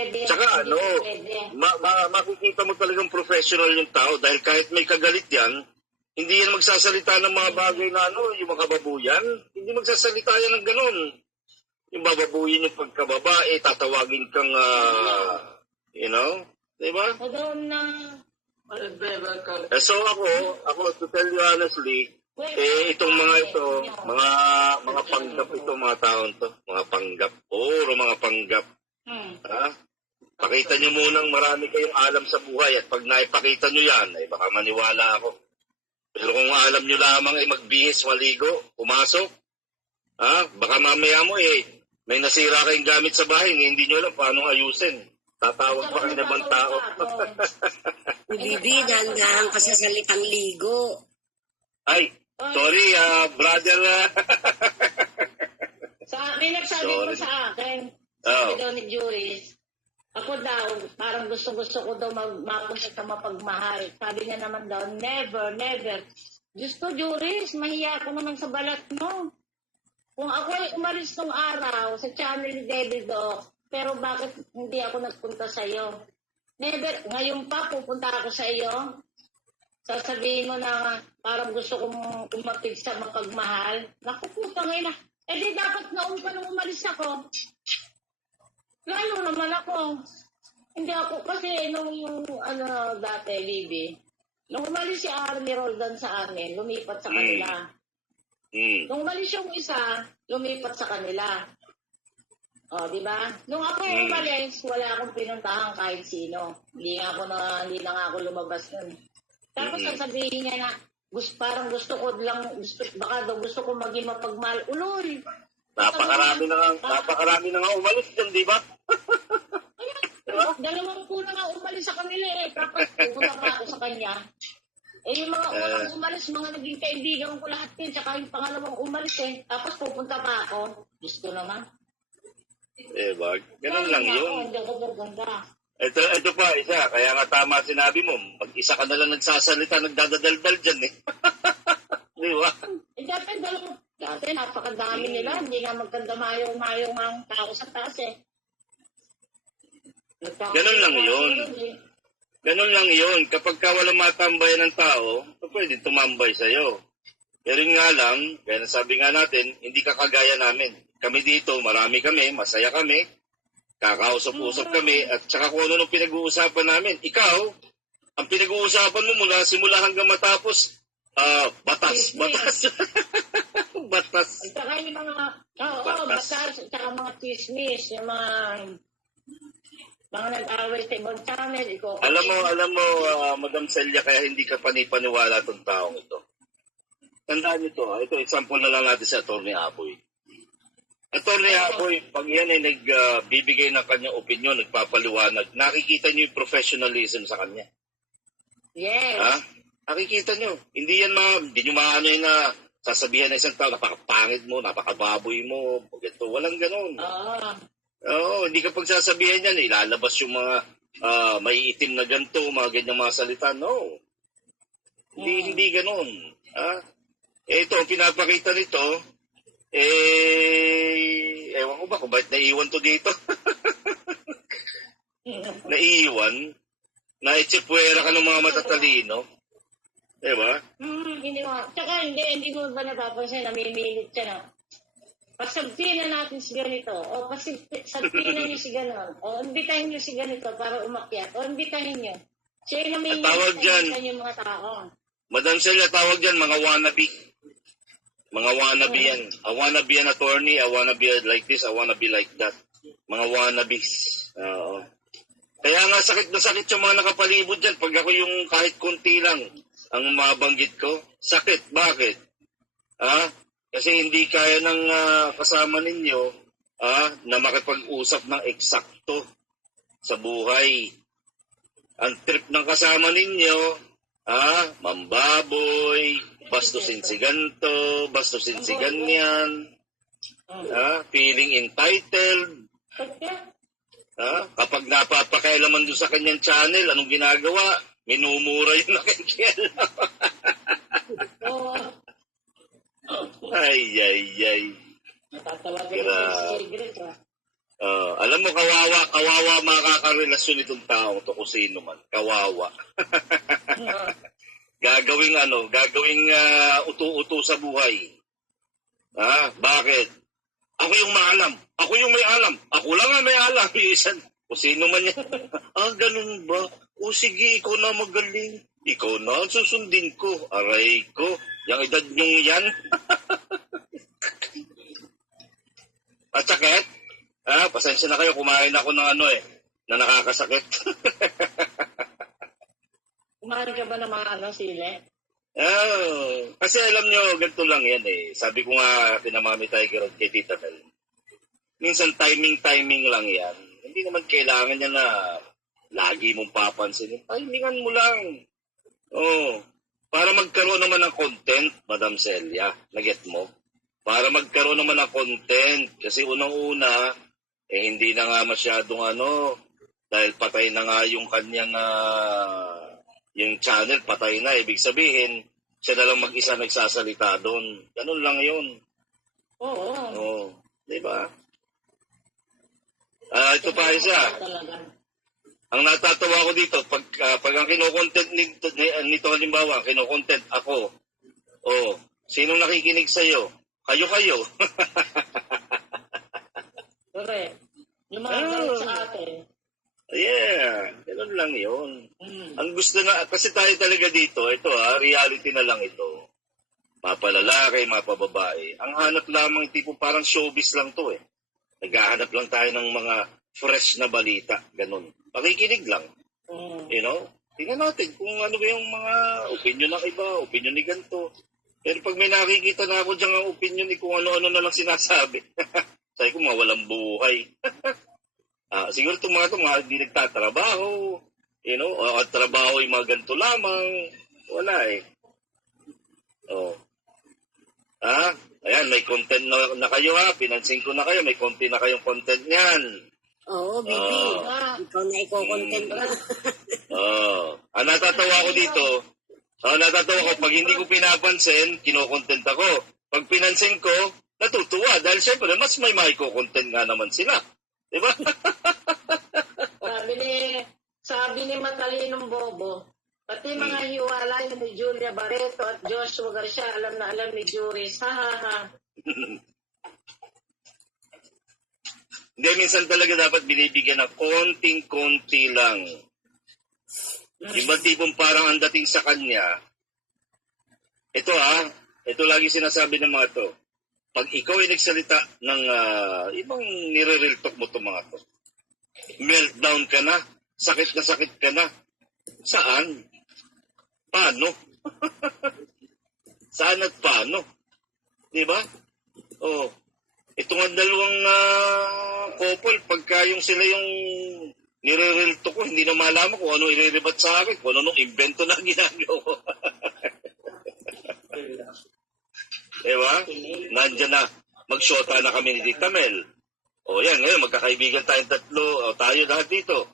pwede. Tsaka Hindi ano, pwede. makikita mo talagang professional yung tao dahil kahit may kagalit yan, hindi yan magsasalita ng mga bagay na ano, yung mga babuyan. Hindi magsasalita yan ng ganun. Yung bababuyin yung pagkababae, tatawagin kang, di ba? Doon na... So ako, to tell you honestly, itong mga ito, mga panggap ito, mga taon to, mga panggap, puro mga panggap. Ha? Pakita nyo munang marami kayong alam sa buhay at pag naipakita nyo yan, ay baka maniwala ako. Pero kung alam nyo lamang ay magbihis, maligo, pumasok, baka mamaya mo may nasira kayong gamit sa bahay, hindi nyo alam paano ayusin. Tatawag pa kayo ng tao. Bibi, dahan-dahan ka sa salitang ligo. Ay, sorry, brother. May nagsabi ko sa akin, sabi daw ni Juris, ako daw, parang gusto-gusto ko daw mapunta sa mapagmahal. Sabi niya naman daw, never. Diyos ko, Juris, mahiya ko naman sa balat mo. Kung ako ay umalis nung araw sa channel ni David Doc, pero bakit hindi ako nagpunta sa iyo? Never. Ngayon pa, pupunta ako sa iyo. Sasabihin mo na parang gusto kong umapig sa mapagmahal. Naku po, tangay na. Di dapat naun pa nung umalis ako. Lalo naman ako. Hindi ako, kasi nung dati, Libby, nung umalis si Army Roldan sa amin, lumipat sa kanila. Nung umalis yung isa, lumipat sa kanila. O, di ba? Nung ako umalis, wala akong pinuntahan kahit sino. Hindi na nga ako lumabas nun. Tapos sasabihin niya na, parang gusto ko maging mapagmahal. Uloy! Napakarami na nga umalis dyan, di ba? Dalawang na nga umalis sa kanila Tapos pupunta pa ako sa kanya. Yung mga unang umalis, mga naging kaibigan ko lahat din. Tsaka yung pangalawang umalis Tapos pupunta pa ako. Gusto naman. Wag. Ganun lang yun. Hindi ako gaganda. Ito pa, isa. Kaya nga tama sinabi mo, mag-isa ka na lang nagsasalita, nagdadaldal dyan Di ba? Dati napakadami nila. Hindi nga maganda mayong ang tao sa taas Ganun lang yun. Ganun lang yun. Kapag ka walang matambayan ng tao, pwede tumambay sa'yo. Pero yun nga lang, kaya nasabi nga natin, hindi ka kagaya namin. Kami dito, marami kami, masaya kami, kakausap-usap kami, at saka kung ano nung pinag-uusapan namin. Ikaw, ang pinag-uusapan mo mula simula hanggang matapos, batas. Batas. At saka yung batas. At saka mga chismis, yung mga nag-away sa ibang channel. Alam mo, Madam Celia, kaya hindi ka panipaniwala itong taong ito. Tandaan nyo ito, example na lang natin sa Atty. Apoy. Atty. Apoy, pag yan ay nagbibigay ng kanyang opinion, nagpapaliwanag, nakikita nyo yung professionalism sa kanya. Yes. Nakikita nyo. Hindi nyo maano na sasabihan na isang tao, napakapangit mo, napakababoy mo, ito, walang ganun. Oo, hindi ka pagsasabihan yan, ilalabas yung mga may itim na ganito, mga ganyang mga salita. No. Hindi ganun. Ito, pinapakita nito, ewan ko ba kung bakit naiiwan to dito? Naiiwan? Naitsipwera ka ng mga matatalino? Diba? Hindi mo. Tsaka hindi mo ba napapansin, namimilit siya na. Pasabtina natin si ganito. O pasabtina niyo si ganon. O imbitahin niyo si ganito para umakyat. O imbitahin niyo. Siya yung namimilit tawag dyan, yung mga tao. Madam Celia, tawag dyan, mga wannabe. Mga wannabe yan. I wanna be an attorney, I wanna be like this, I wanna be like that. Mga wannabes. Oo. Kaya nga sakit na sakit yung mga nakapalibot dyan. Pag ako yung kahit konti lang ang mabanggit ko, sakit. Bakit? Kasi hindi kaya ng kasama ninyo na makipag-usap ng eksakto sa buhay. Ang trip ng kasama ninyo, mambaboy, bastusin si ganto, bastusin si ganyan, feeling entitled. Kapag napapakailaman doon sa kanyang channel, anong ginagawa? Minumura yung nakikialam. Ay. Natatawa ka sa secret, Alam mo, kawawa makakarelasyon itong taong to kung sino man. Kawawa. gagawing utu-utu sa buhay. Bakit? Ako yung maalam. Ako yung may alam. Ako lang ang may alam. Kung sino man yan. Ganun ba? O sige, ikaw na magaling. Ikaw na, susundin ko. Aray ko. Yung edad nyong yan. At sakit? Pasensya na kayo. Kumain ako ng na nakakasakit. Kumain ka ba ng mga sili? Kasi alam nyo, ganito lang yan eh. Sabi ko nga, Mami Tiger at kay Tita Mel. Minsan timing lang yan. Hindi naman kailangan niya na lagi mong papansin. Timingan mo lang. Para magkaroon naman ng content, Madam Celia. Naget mo? Para magkaroon naman ng content. Kasi unang-una, hindi na nga masyadong dahil patay na nga yung kanyang yung channel, patay na. Ibig sabihin, siya na lang mag-isa nagsasalita doon. Ganun lang yun. Oo. Diba? Ito pa isa. Ang natatawa ko dito, pag ang kinokontent nito halimbawa, kinokontent ako, sinong nakikinig sa'yo? Kayo. Correct. Yung mga galit sa atin. Yeah, ganun lang yun. Ang gusto na, kasi tayo talaga dito, ito reality na lang ito. Mapalalaki, mapababae. Ang hanap lamang, tipo parang showbiz lang to eh. Naghahanap lang tayo ng mga fresh na balita, ganun. Pakikinig lang. You know? Tingnan natin kung ano ba yung mga opinion ng iba, opinion ni ganito. Pero pag may nakikita na ako dyan ang opinion ni kung ano-ano na lang sinasabi, sabi ko, mawalang buhay. Siguro itong mga hindi nagtatrabaho, you know, at trabaho yung mga ganito lamang, wala eh. Ayan, may content na kayo pinansin ko na kayo, may content na kayong content niyan. Oo, baby. Ikaw na iko-content na. Ang natatawa ko dito, pag hindi ko pinapansin, kino-content ako. Pag pinansin ko, natutuwa dahil syempre mas may maiko-content nga naman sila. Diba? sabi ni Matalinong Bobo, pati mga hiwalay ni Julia Barreto at Joshua Garcia, alam na alam ni Juris. Ha. Hindi, minsan talaga dapat binibigyan ng konting-konti lang. Iba tipong parang ang dating sa kanya, ito lagi sinasabi ng mga to, pag ikaw ay nagsalita ng ibang nire-real talk mo itong mga to, meltdown ka na, sakit ka na. Saan? Paano? Saan at paano? Diba? Ito nga dalawang couple, pagka yung sila yung nire-real talk ko, hindi na malaman kung ano iriribat sa akin, kung ano invento na ginagawa. Diba? Nandiyan na. Mag-shota na kami ni Tita Mel. Yan, ngayon, magkakaibigan tayong tatlo. Tayo lahat dito.